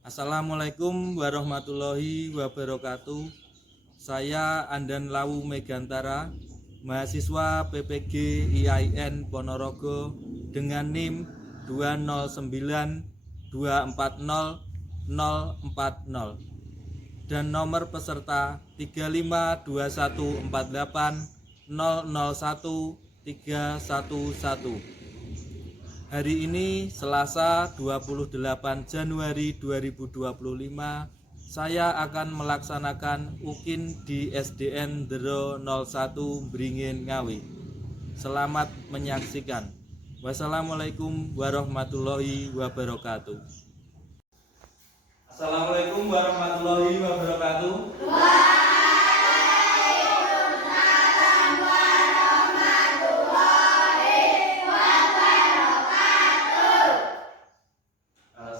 Assalamualaikum warahmatullahi wabarakatuh. Saya Andan Lawu Megantara, mahasiswa PPG IAIN Ponorogo dengan NIM 209240040 dan nomor peserta 35248001311. Hari ini Selasa 28 Januari 2025, saya akan melaksanakan UKIN di SDN Dero 01 Bringin Ngawi. Selamat menyaksikan. Wassalamualaikum warahmatullahi wabarakatuh. Assalamualaikum warahmatullahi wabarakatuh.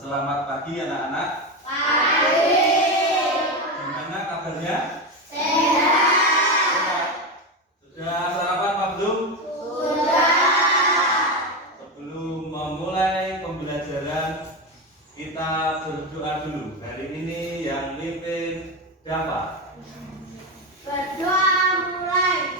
Selamat pagi anak-anak. Pagi. Gimana kabarnya? Sehat. Sudah sarapan Pak belum? Sudah. Sebelum memulai pembelajaran, kita berdoa dulu. Hari ini yang mimpin siapa? Berdoa mulai.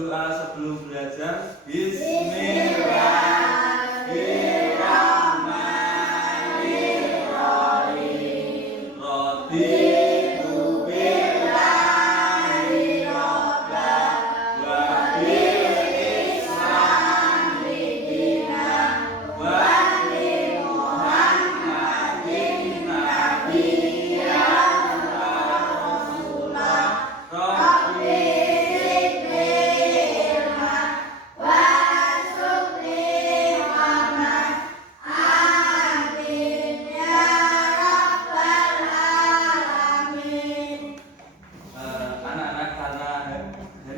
Doa sebelum belajar. Bismillahirrahmanirrahim. Raditu billahi robban wa bil islami dinan wa bi Muhammadin nabiyyan wa rasulah.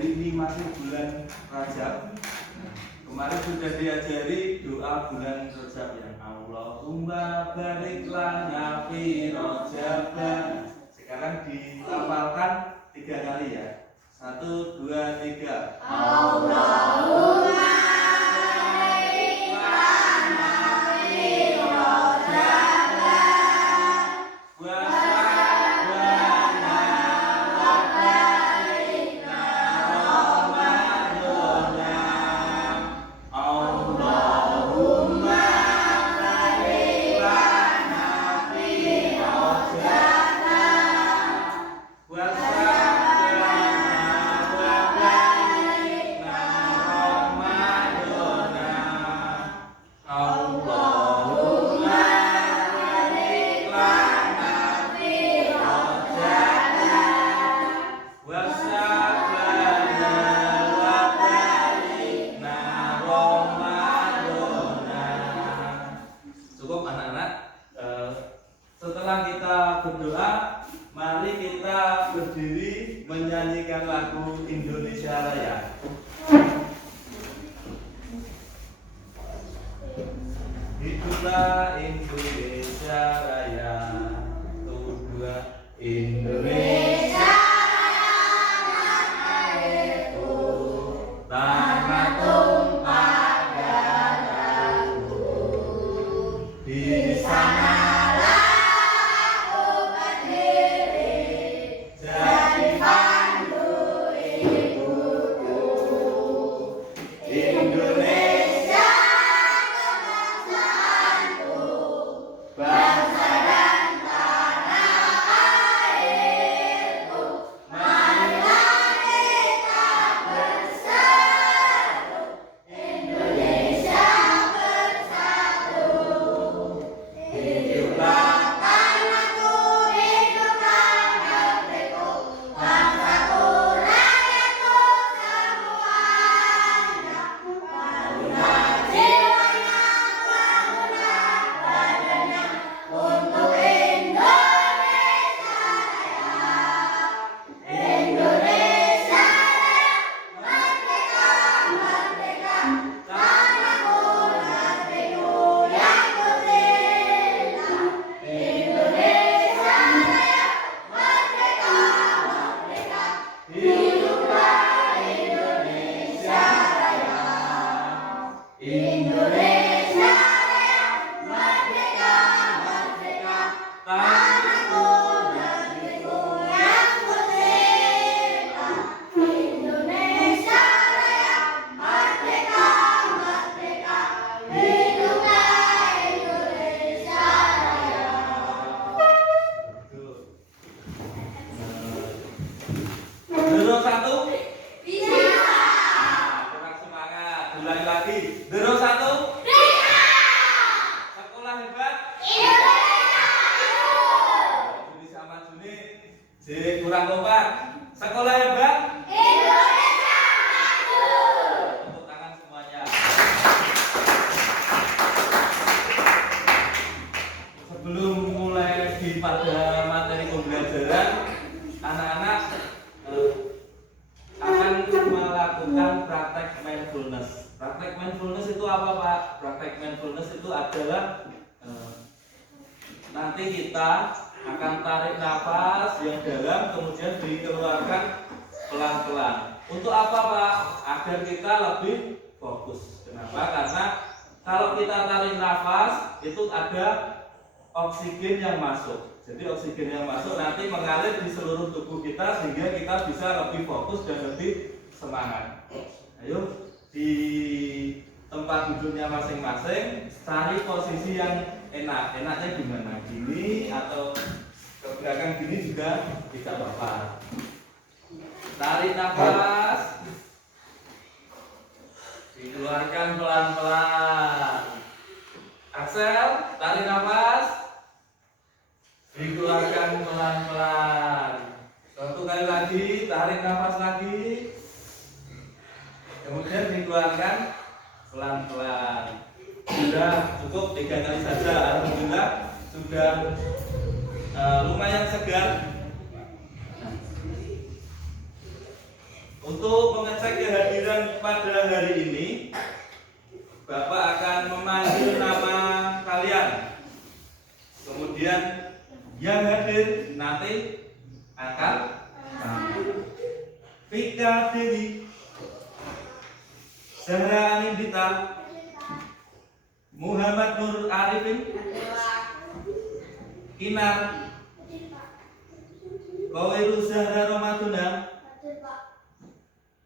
Rabbi masih bulan Rajab. Kemarin sudah diajari doa bulan Rajab yang Allahumma barik lana fi Rajab. Sekarang dilafalkan 3 kali ya. 1, 2, 3. Allahumma barik lana fi Rajab. Cukup anak-anak. Setelah kita berdoa, mari kita berdiri menyanyikan lagu Indonesia Raya. Hiduplah Indonesia Raya. 1, 2. Indonesia tanah tumpah darahku, di sanalah aku berdiri, jadi pandu ibuku. Indonesia kebangsaanku, adalah nanti kita akan tarik nafas yang dalam kemudian dikeluarkan pelan-pelan. Untuk apa Pak? Agar kita lebih fokus. Kenapa? Karena kalau kita tarik nafas itu ada oksigen yang masuk. Jadi oksigen yang masuk nanti mengalir di seluruh tubuh kita sehingga kita bisa lebih fokus dan lebih semangat. Ayo di tempat duduknya masing-masing cari posisi yang enak. Enaknya gimana? Gini atau ke belakang gini juga tidak apa-apa. Tarik nafas, dikeluarkan pelan-pelan. Axel, tarik nafas, dikeluarkan pelan-pelan. Satu kali lagi, tarik nafas lagi, kemudian dikeluarkan pelan-pelan. Sudah cukup 3 kali saja. Alhamdulillah sudah lumayan segar. Untuk mengecek kehadiran pada hari ini, Bapak akan memanggil nama kalian. Kemudian yang hadir nanti akan Vika Dewi, Zahra Anindita, Muhammad Nur Arifin, Kinar, Kowiru Zahra Romaduna,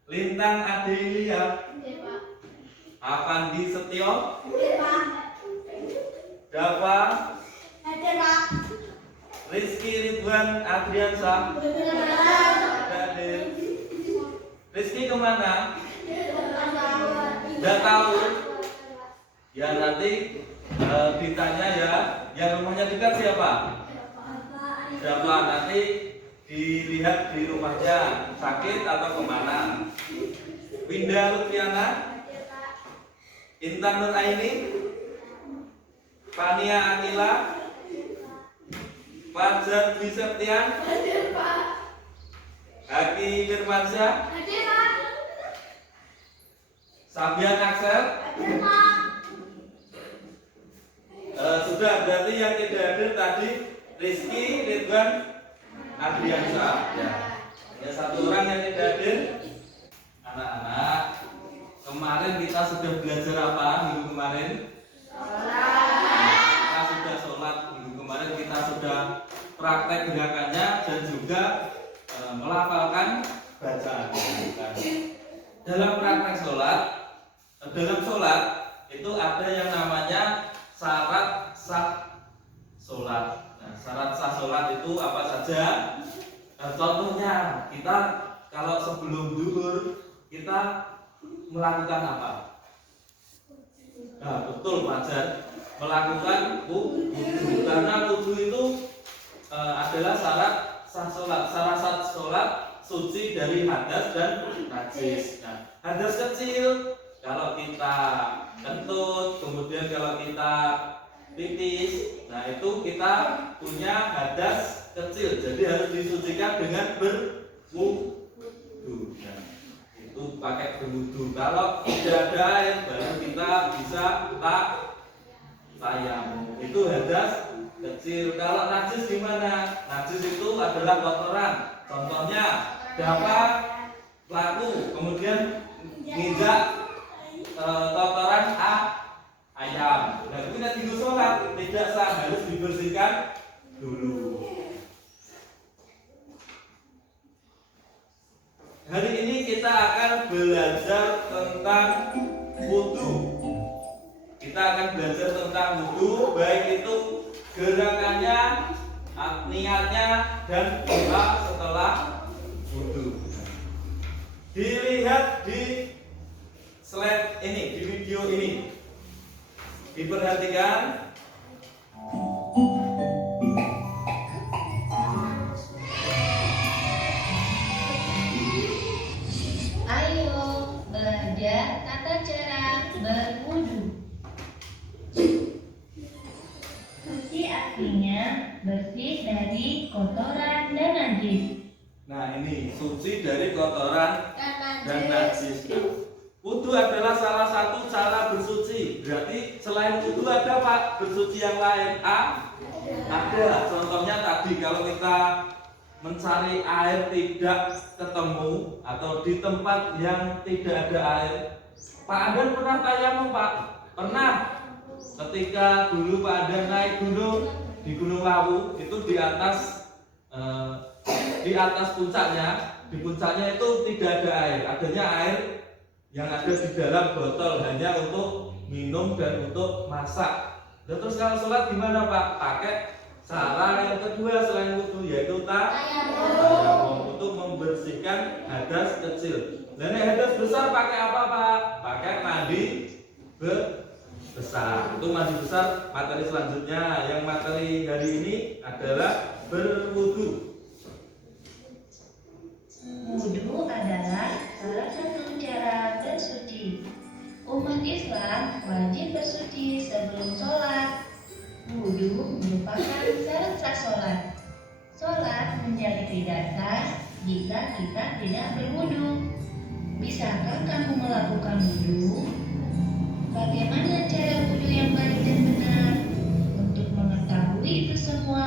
Lintang Adelia, Avandi Setio, Dava, Rizky Ridwan Adriansa, hadir. Rizky kemana? Tidak tahu. Ya nanti ditanya ya. Yang rumahnya dekat siapa? Dava. Nanti dilihat di rumahnya sakit atau kemana. Winda Lutfiana, Intan Nur Aini, Fania Akila, Fajar Dwi Septian, Haki Firmansyah, Sabian Axel. Sudah, berarti yang tidak hadir tadi Rizky Ridwan Adriansa. Ya. Hanya satu orang yang tidak hadir. Anak-anak, kemarin kita sudah belajar apa minggu kemarin? Kita sudah sholat minggu kemarin, kita sudah praktek gerakannya dan juga melafalkan bacaan. Dalam praktek sholat, dalam sholat itu ada yang namanya syarat sah sholat. Nah, syarat sah sholat itu apa saja? Contohnya kita kalau sebelum zuhur kita melakukan apa? Nah, betul Fajar, melakukan wudu. Karena wudu itu adalah syarat sah sholat. Syarat sah sholat suci dari hadas dan najis. Nah, hadas kecil kalau kita kentut, kemudian kalau kita pipis, nah itu kita punya hadas kecil. Jadi harus disucikan dengan berwudu. Nah, itu pakai berwudu. Kalau tidak ada air baru kita bisa tayamum. Itu hadas kecil. Kalau najis gimana? Najis itu adalah kotoran. Contohnya dapat laku, kemudian nginjak kotoran ayam. Nah, kita tinggal sholat tidak sah, harus dibersihkan dulu. Hari ini kita akan belajar tentang wudu. Kita akan belajar tentang wudu, baik itu gerakannya, niatnya, dan doa setelah wudu. Dilihat di slide ini, di video ini. Diperhatikan. Ayo belajar tata cara berwudu. Suci artinya bersih dari kotoran dan najis. Nah, ini suci dari kotoran dan najis. Wudu adalah salah satu cara bersuci. Berarti selain wudu ada Pak bersuci yang lain? Ada. Contohnya tadi kalau kita mencari air tidak ketemu atau di tempat yang tidak ada air. Pak Adan pernah tayamum Pak? Pernah. Ketika dulu Pak Adan naik gunung di Gunung Lawu itu di atas puncaknya, di puncaknya itu tidak ada air, adanya air yang ada di dalam botol hanya untuk minum dan untuk masak. Dan terus kalau sholat gimana Pak? Pakai cara yang kedua selain wudu yaitu tayamum untuk membersihkan hadas kecil. Dan yang hadas besar pakai apa Pak? Pakai mandi besar. Itu mandi besar materi selanjutnya. Yang materi hari ini adalah berwudu. Wudu adalah salah satu cara bersuci. Umat Islam wajib bersuci sebelum sholat. Wudu merupakan syarat sah sholat. Sholat menjadi tidak sah jika kita tidak berwudu. Bisakah kamu melakukan wudu? Bagaimana cara wudu yang baik dan benar? Untuk mengetahui itu semua,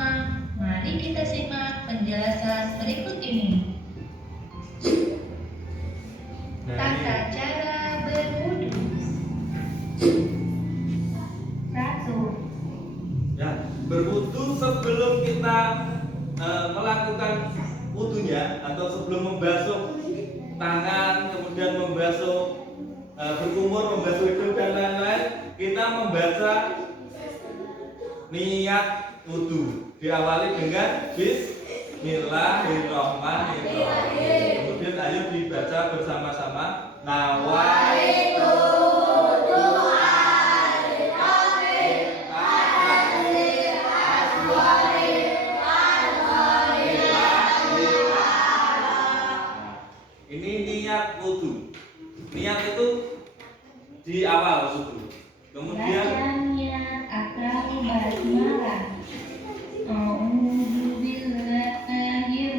mari kita simak penjelasan berikut ini. Tata cara berwudu. 1. Ya, berwudu sebelum kita melakukan wudunya atau sebelum membasuh tangan, kemudian membasuh berkumur, membasuh hidung dan lain-lain, kita membaca niat wudu. Diawali dengan Bismillahirrahmanirrahim. Kemudian ayo dibaca bersama-sama. Nawaitu ini niat wudu. Niat itu di awal wudu. Kemudian Bacanya atau basmalah. A'udzu billahi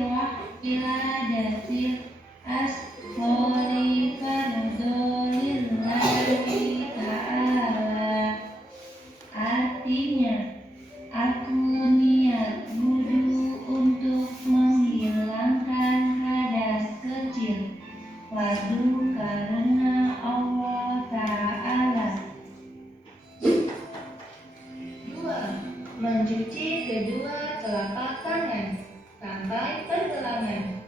wahdatil ashhari fardolillahi ta'ala. Artinya, aku niat wudu untuk menghilangkan hadas kecil. Wadu karena Allah Ta'ala. 2. Mencuci kedua telapak tangan sampai pergelangan.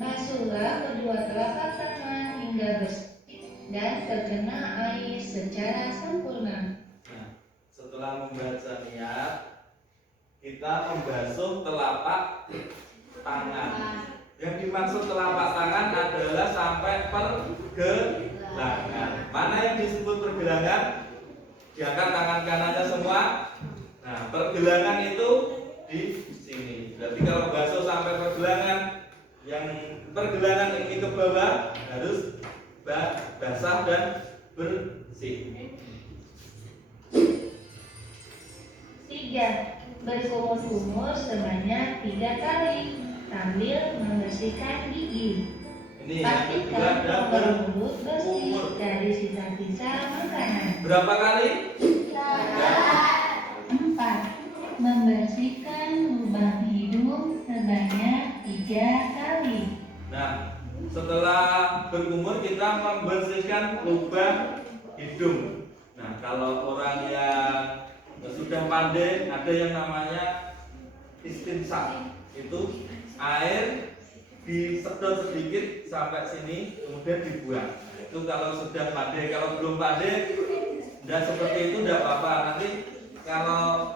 Basuhlah kedua telapak tangan hingga bersih dan terkena air secara sempurna. Nah, setelah membaca niat, kita membasuh telapak tangan. Yang dimaksud telapak tangan adalah sampai pergelangan. Mana yang disebut pergelangan? Diangkat tangan kanannya semua. Nah, pergelangan itu di sini. Berarti kalau basuh sampai pergelangan, yang pergelangan ini ke bawah harus basah dan bersih. 3. Berkumur-kumur sebanyak 3 kali sambil membersihkan gigi. Ini yang kedua Pastikan ada rongga mulut bersih berkumur. dari sisa-sisa makanan. Berapa kali? 4. Membersihkan lubang hidung sebanyak 3 kali. Nah, setelah berkumur kita membersihkan lubang hidung. Nah, kalau orang yang sudah pandai ada yang namanya istinsaq. Itu air disedot sedikit sampai sini kemudian dibuang. Nah, itu kalau sudah pandai. Kalau belum pandai, tidak seperti itu tidak apa-apa. Nanti kalau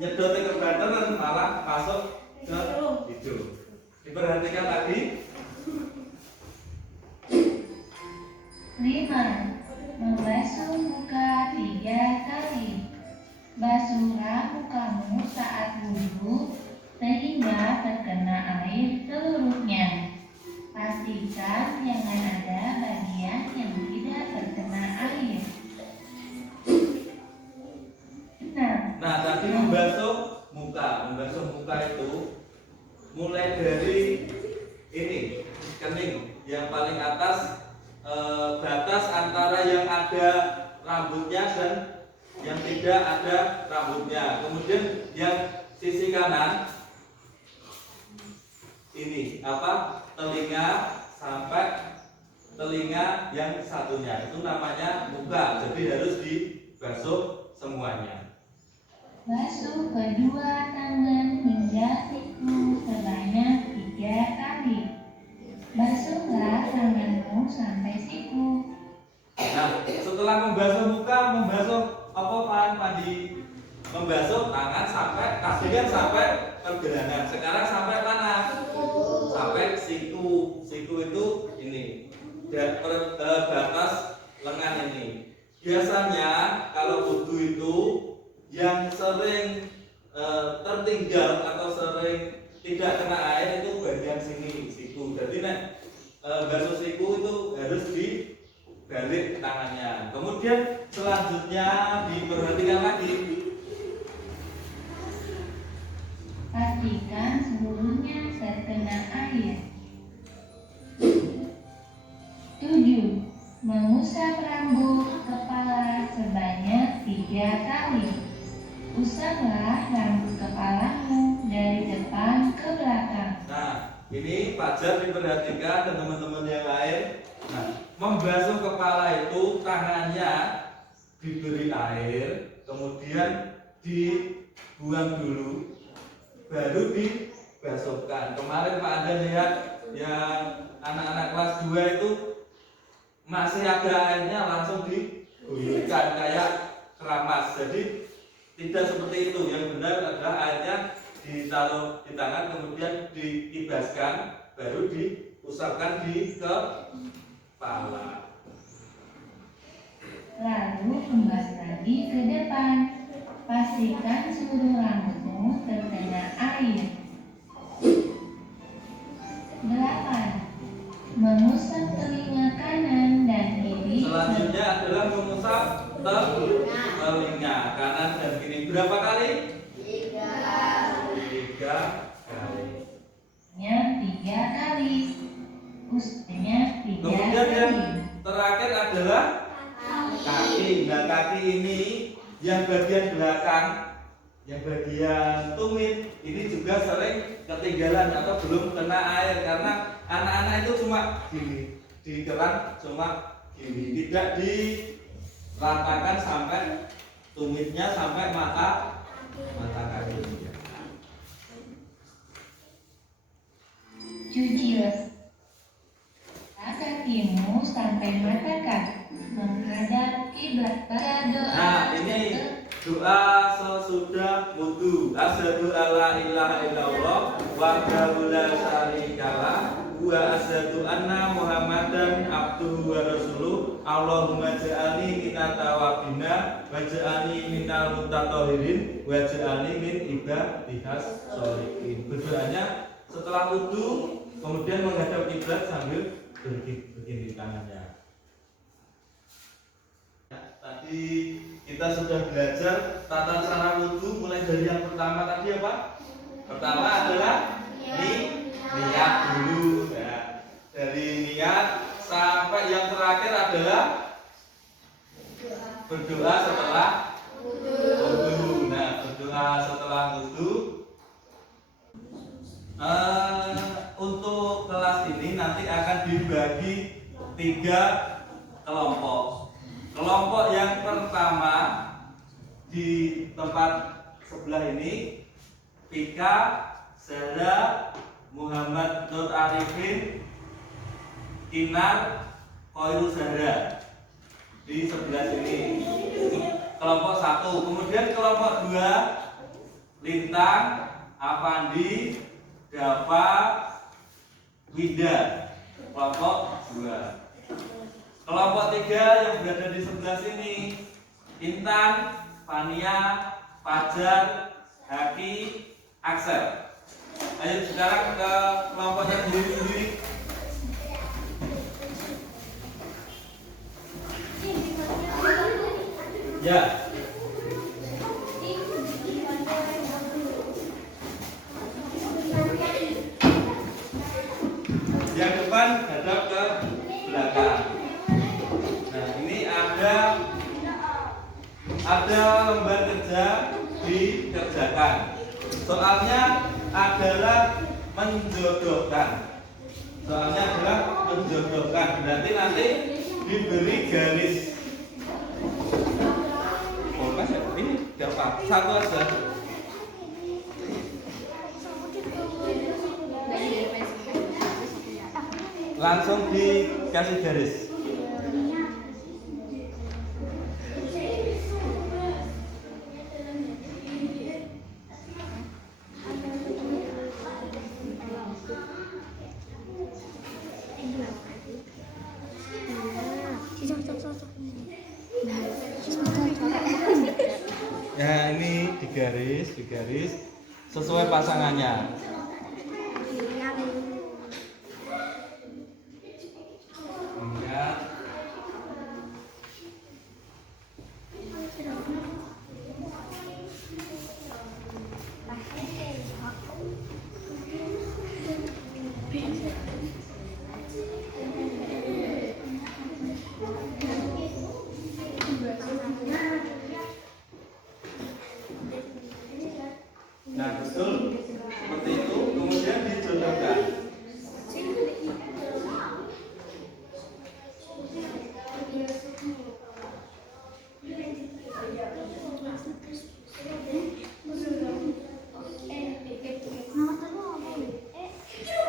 nyedotnya ke banter malah masuk ke hidung. Diperhatikan tadi. 5. Membasuh muka 3 kali. Basuhlah mukamu saat wudhu sehingga terkena air seluruhnya. Pastikan jangan ada bagian yang tidak terkena air. 6. Nah, tadi membasuh muka itu mulai dari ini kening yang paling atas, batas antara yang ada rambutnya dan yang tidak ada rambutnya. Kemudian yang sisi kanan ini telinga sampai telinga yang satunya itu namanya muka. Jadi harus dibasuh semuanya. Basuh kedua tangan hingga siku sebanyak 3 kali. Basuhlah tanganmu sampai siku. Nah, setelah membasuh muka, membasuh apa Pandi? Membasuh tangan sampai tadi kan sampai pergelangan. Sekarang sampai mana? Sampai siku. Siku itu ini dan batas lengan ini. Biasanya kalau wudu itu yang sering tertinggal atau sering tidak kena air itu bagian sini siku. Jadi basuh siku itu harus dibalik tangannya. Kemudian selanjutnya diperhatikan lagi. Pastikan seluruhnya terkena air. 7. Mengusap rambut kepala sebanyak 3 kali. Usaplah rambut kepalamu dari depan ke belakang. Nah, ini Fajar diperhatikan dan teman-teman yang lain. Nah, membasuh kepala itu tangannya diberi air, kemudian dibuang dulu, baru dibasuhkan. Kemarin Pak Anda lihat yang anak-anak kelas 2 itu masih ada airnya langsung diguyurkan kayak keramas. Jadi tidak seperti itu. Yang benar adalah airnya ditaruh di tangan kemudian diibaskan baru diusapkan di kepala. Lalu kembali lagi ke depan. Pastikan seluruh rambutmu terkena air. 8. Mengusap telinga kanan dan kiri. Selanjutnya adalah mengusap telinga kanan dan kiri. Berapa kali? 3 kali. 3 kali. Usapnya 3 Kemudian yang kali. terakhir adalah kaki. Nah, kaki ini yang bagian belakang, yang bagian tumit ini juga sering ketinggalan atau belum kena air karena anak-anak itu cuma gini, di keran cuma gini, tidak diratakan sampai tumitnya sampai mata kaki. Cucilah kakimu sampai mata kaki menghadap kiblat. Pada doa. Nah, ini doa sesudah wudu. Asyhadu alla ilaha illallah wahdahu la syarikalah wa asyhadu anna Muhammadan abduhu wa rasuluh. Allahumma ja'alni minat tawabina wa ja'alni minal mutatahhirin wa ja'alni min ibadihas sholihin. Berdoanya setelah wudu kemudian menghadap kiblat sambil begini tangannya. Tadi kita sudah belajar tata cara wudu mulai dari yang pertama tadi apa? Pertama adalah niat dulu. Ya. Dari niat sampai yang terakhir adalah berdoa setelah wudu. Nah, berdoa setelah wudu. Untuk kelas ini nanti akan dibagi 3 kelompok. Kelompok yang pertama di tempat sebelah ini Pika, Zahra, Muhammad Nur Arifin, Kinar, Koirul Zahra di sebelah sini. Kelompok 1. Kemudian kelompok 2 Lintang, Avandi, Dava, Wida. Kelompok 2. Kelompok 3 yang berada di sebelah sini Intan, Fania, Fajar, Haki, Aksel. Ayo sekarang ke kelompoknya sendiri-sendiri. Ya. Yang depan hadap ke belakang. Nah, ini dikerjakan. Soalnya adalah menjodohkan. Soalnya adalah menjodohkan. Berarti nanti diberi garis. Mas ya, ini siapa? Satu aja. Langsung dikasih garis. Ya ini digaris sesuai pasangannya. Kemudian nah betul seperti itu, kemudian dijodohkan.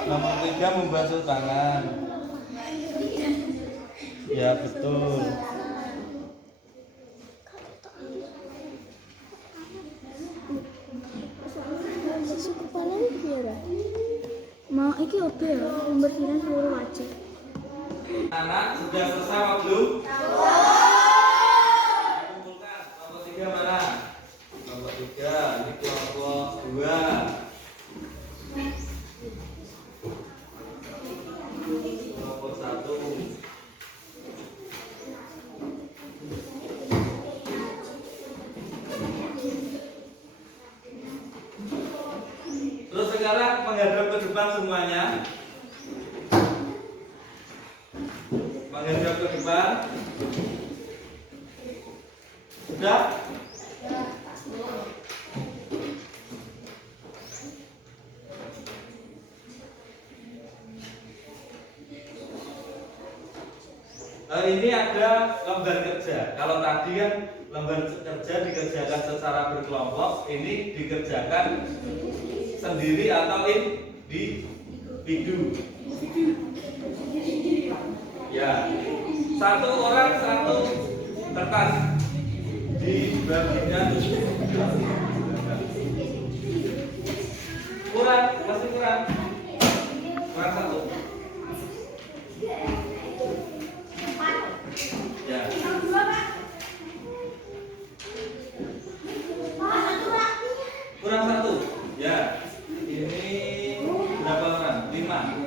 Nomor 3 membasuh tangan. Ya betul. Mau iki opo ya? Pembersihan seluruh wajah. Anak sudah selesai apa belum? Kumpulkan. Kelompok 3 mana? Kelompok 3, ini kelompok 2. Kelompok 1. Terus sekarang menghadap ke depan semuanya. Menghadap ke depan. Sudah? Ini ada lembar kerja. Kalau tadi kan lembar kerja dikerjakan secara berkelompok, ini dikerjakan sendiri atau individu. Ya, satu orang satu kertas dibagikan. Kurang, masih kurang. Kurang satu. Ya. Kurang satu. Ya. Ini berapa orang? 5.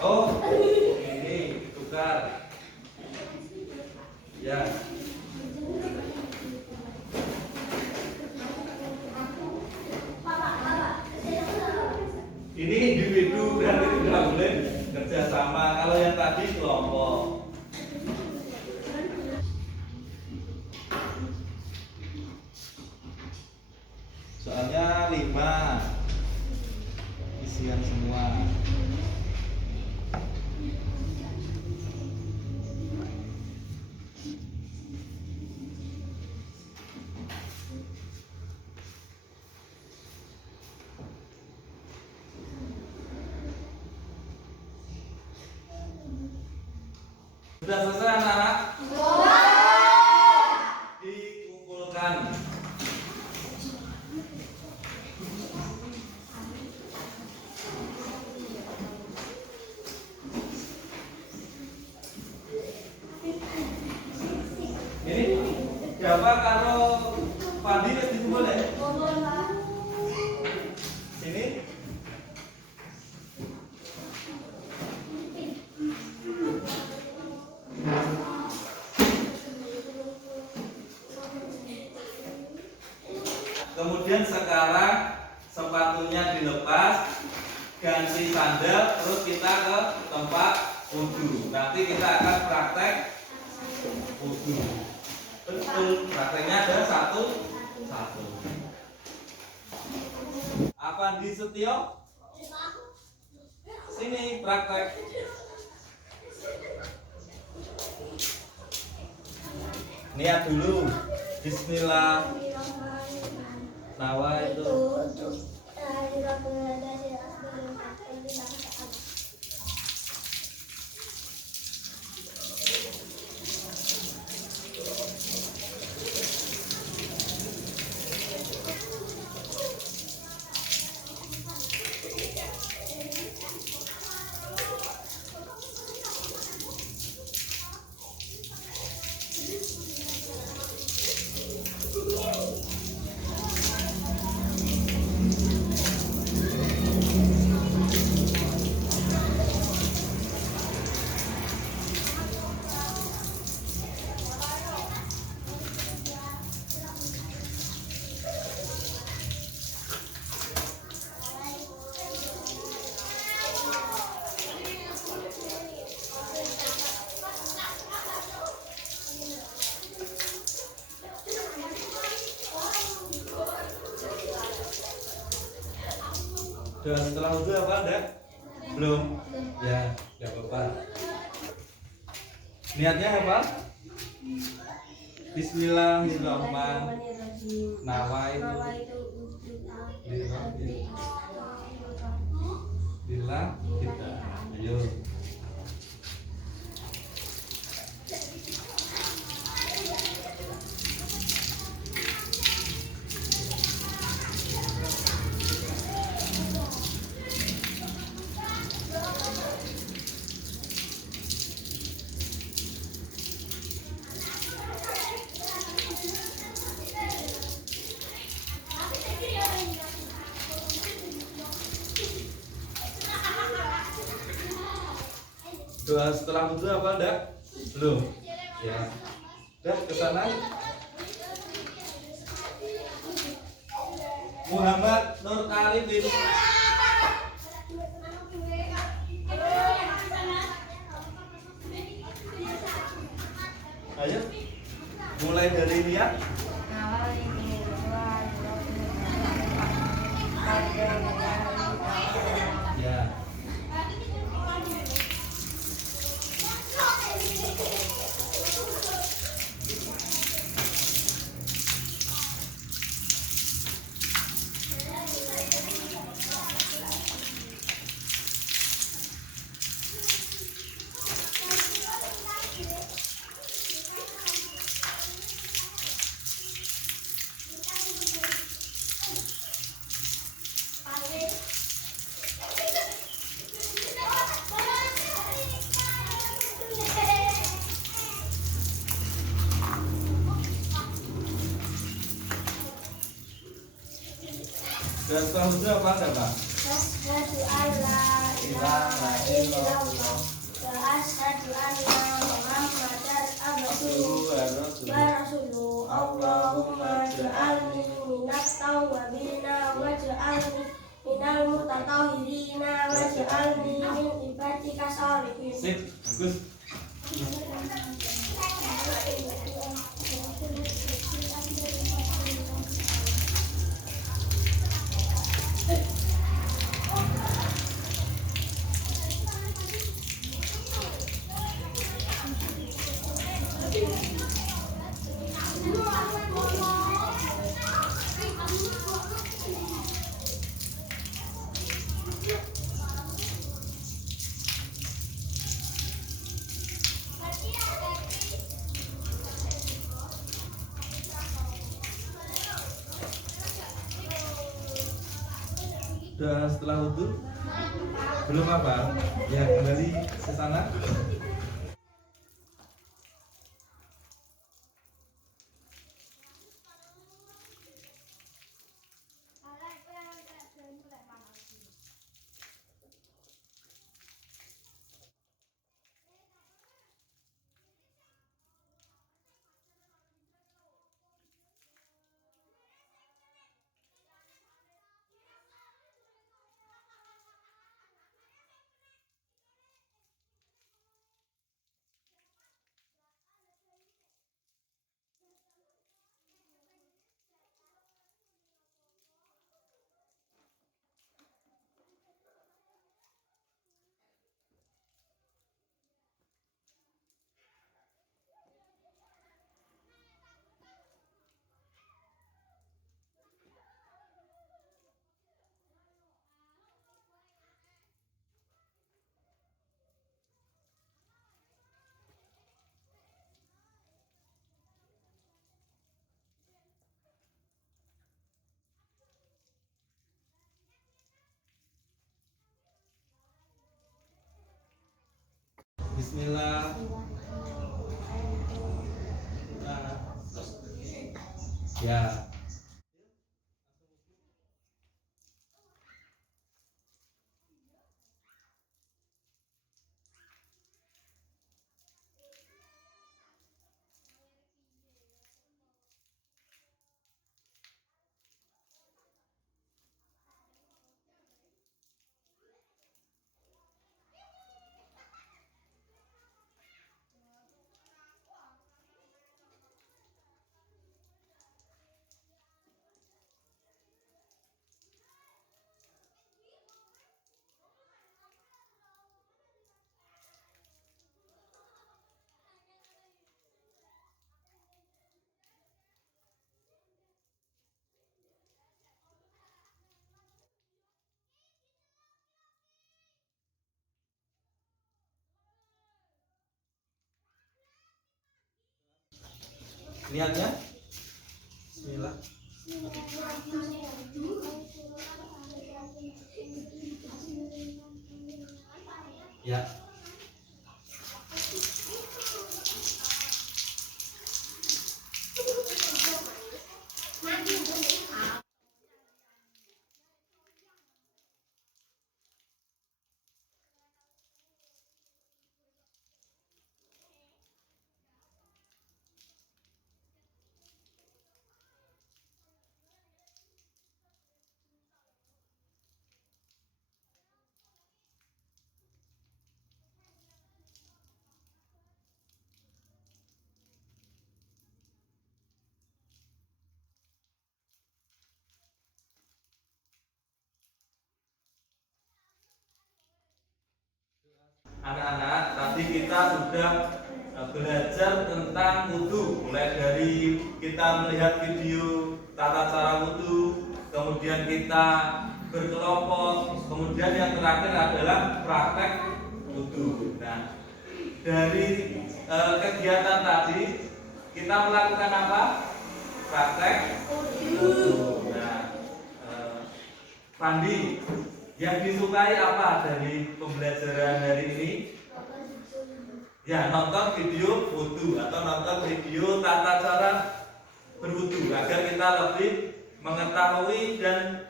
Oh, ini tukar. Ya. Ini individu, berarti tidak boleh kerjasama. Kalau yang tadi kelompok. Soalnya 5 isian semua. Sudah selesai anak-anak? Dikumpulkan. Ini siapa karo Padi wis dikumpul ya? Sini. wudu. Nanti kita akan praktek wudu. Betul, prakteknya ada satu. Apa di Setio? Sini praktek. Niat dulu. Bismillah. Nawa itu. Dan setelah itu apa ada? Belum? Ya, gak apa-apa. Niatnya apa? Bismillahirrahmanirrahim. Nawaitu Bila kita. Ayo. Doa setelah wudhu apa enggak? Belum? Ya. Udah ke sana. Muhammad Nur Arifin. Ayo. Mulai dari niat. Ya. Dan setelah wudhu apa ada Pak? Asyhadu an la ilaha illallah wa asyhadu anna Muhammadan abduhu wa rasuluhu. Allahumma ij'alni minas tawwabina waj'alni minal mutatahhirina waj'alni min ibadika sholihin. Sip, bagus. Sudah setelah wudhu? Belum apa? Ya kembali ke sana. Bismillah. Nah, ya. Niatnya? Bismillah. Ya. Anak-anak, tadi kita sudah belajar tentang wudhu, mulai dari kita melihat video tata cara wudhu, kemudian kita berkelompok, kemudian yang terakhir adalah praktek wudhu. Nah, dari kegiatan tadi kita melakukan apa? Praktek wudhu. Nah, Pandi, yang disukai apa dari pembelajaran hari ini? Ya, nonton video wudhu atau nonton video tata cara berwudhu agar kita lebih mengetahui dan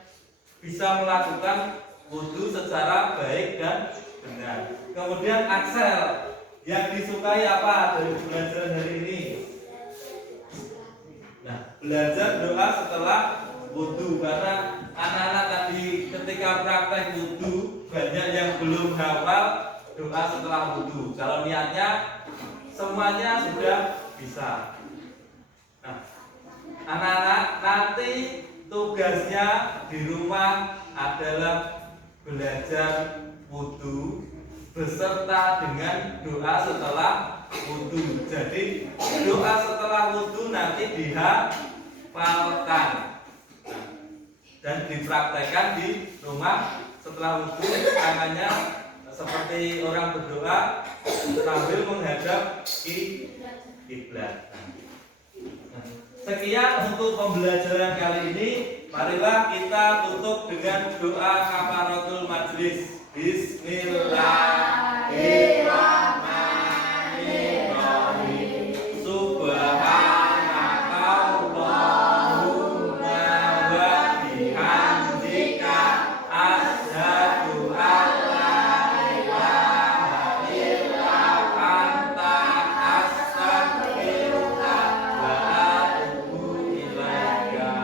bisa melakukan wudhu secara baik dan benar. Kemudian Axel, yang disukai apa dari pembelajaran hari ini? Nah, belajar doa setelah wudhu, karena anak-anak tadi ketika praktek wudhu banyak yang belum hafal doa setelah wudhu. Kalau niatnya semuanya sudah bisa. Nah, anak-anak nanti tugasnya di rumah adalah belajar wudhu beserta dengan doa setelah wudhu. Jadi doa setelah wudhu nanti dihafalkan dan dipraktekkan di rumah setelah wudhu. Tangannya seperti orang berdoa sambil menghadap kiblat. Sekian untuk pembelajaran kali ini. Marilah kita tutup dengan doa kafaratul majlis. Bismillahirrahmanirrahim. Subhanakallahumma wa bihamdika asyhadu an la ilaha illa anta astaghfiruka wa atubu ilaika.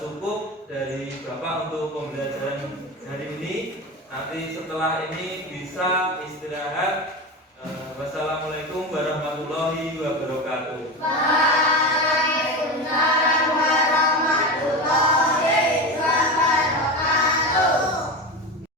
Cukup dari Bapak untuk pembelajaran hari ini. Nanti setelah ini bisa istirahat. Wassalamualaikum warahmatullahi wabarakatuh.